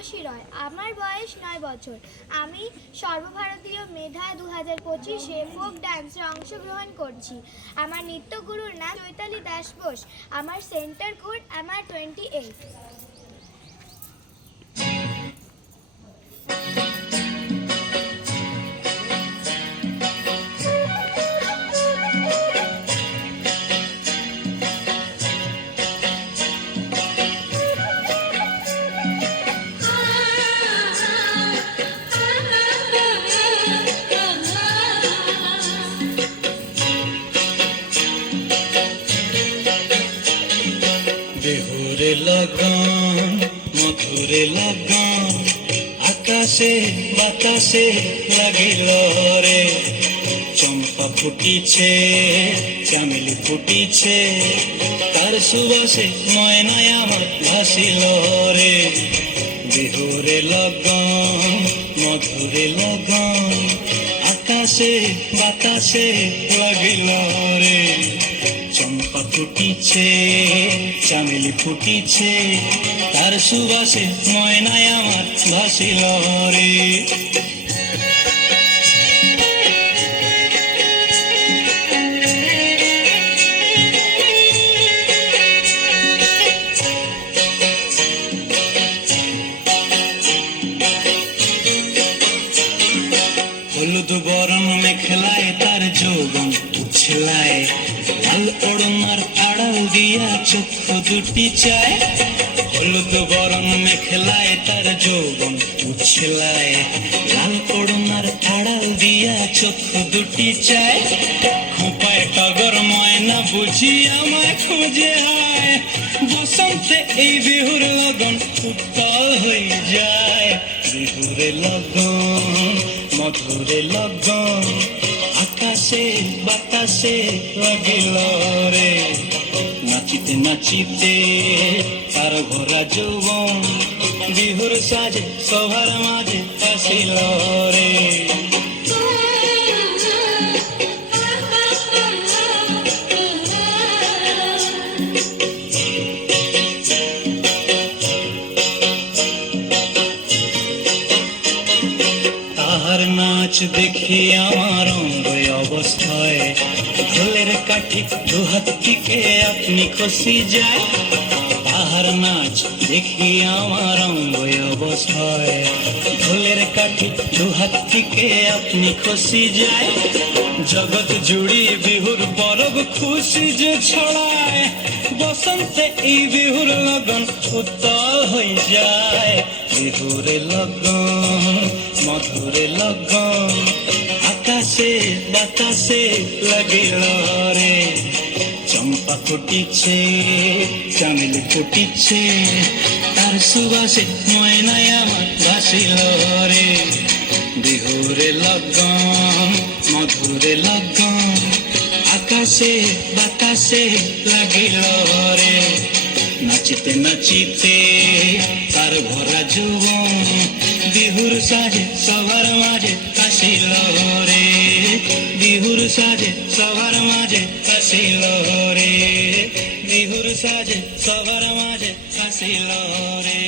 মানসী রয়। আমার বয়স 9 বছর। আমি সর্বভারতীয় মেধা 2025-এ ফোক ডান্সে অংশগ্রহণ করছি। আমার নৃত্যগুরুর নাম চৈতালি দাস বোস। আমার সেন্টার কোড আমার 28। বিহুরে লগন মধুরে লগন আকাশে বাতাসে লাগিল রে, চম্পা ফুটিছে চামেলি ফুটিছে, তার সুবাসে ময়নায় আমার ভাসিল রে। বিহুরে লগন মধুরে লগন আকাশে বাতাসে লাগিল রে, চম্পা ফুটিছে চামেলি ফুটিছে, তার সুবাসে ময়নায় আমার ভাসিল রে। হলুদ বরণ মেখলায় তার যৌবন উছলায়, লাল ওড়নার আড়াল দিয়া চক্ষু দুটি চায়। হলুদ বরণ মেখলায় তার যৌবন উছলায়, লাল ওড়নার আড়াল দিয়া চক্ষু দুটি চায়। খোঁপায় টগর ময়না বুঝি আমায় খুঁজে হায়, বসন্তে এই বিহুর লগন উত্তাল হয়ে যায়। বিহুরে লগন মধুরে লগন আকাশে বাতাসে লাগিল রে, নাচিতে নাচিতে তার ভরা যৌবন বিহুর সাজে সবার মাঝে আসিল রে। তাহার নাচ দেখি আমার অঙ্গ অবস্থায়, ঢোলের কাঠি দুহাত থেকে আপনি খসি যায়। তাহার নাচ দেখি আমার অঙ্গ অবস্থায়, ঢোলের কাঠি দুহাত থেকে আপনি খসি যায়। জগৎ জুড়ি বিহুর পরব খুশি যে ছড়ায়, বসন্তে এই বিহুর লগন উত্তাল হয়ে যায়। বিহুরে লগন মধুরে লগন আকাশে বাতাসে লাগিল রে, চম্পা ফুটিছে চামেলি ফুটিছে, তার সুবাসে ময়নায় আমার ভাসিল রে। বিহুরে লগন মধুরে লগন আকাশে বাতাসে লাগিল রে, নাচিতে নাচিতে তার ভরা যৌবন বিহুর সাজে সবার মাঝে আসিল রে। বিহুর সাজে সবার মাঝে আসিল রে, বিহুর সাজে সবার মাঝে আসিল রে।